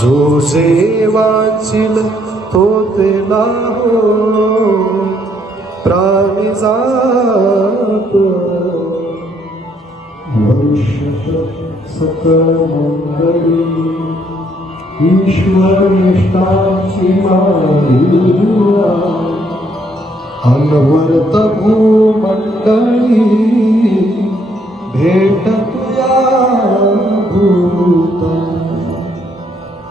जो सेवाचिल तो ते लाभो प्रामिजा तो मनुष्य सकल मंगली विश्वमरणे स्थान सीमा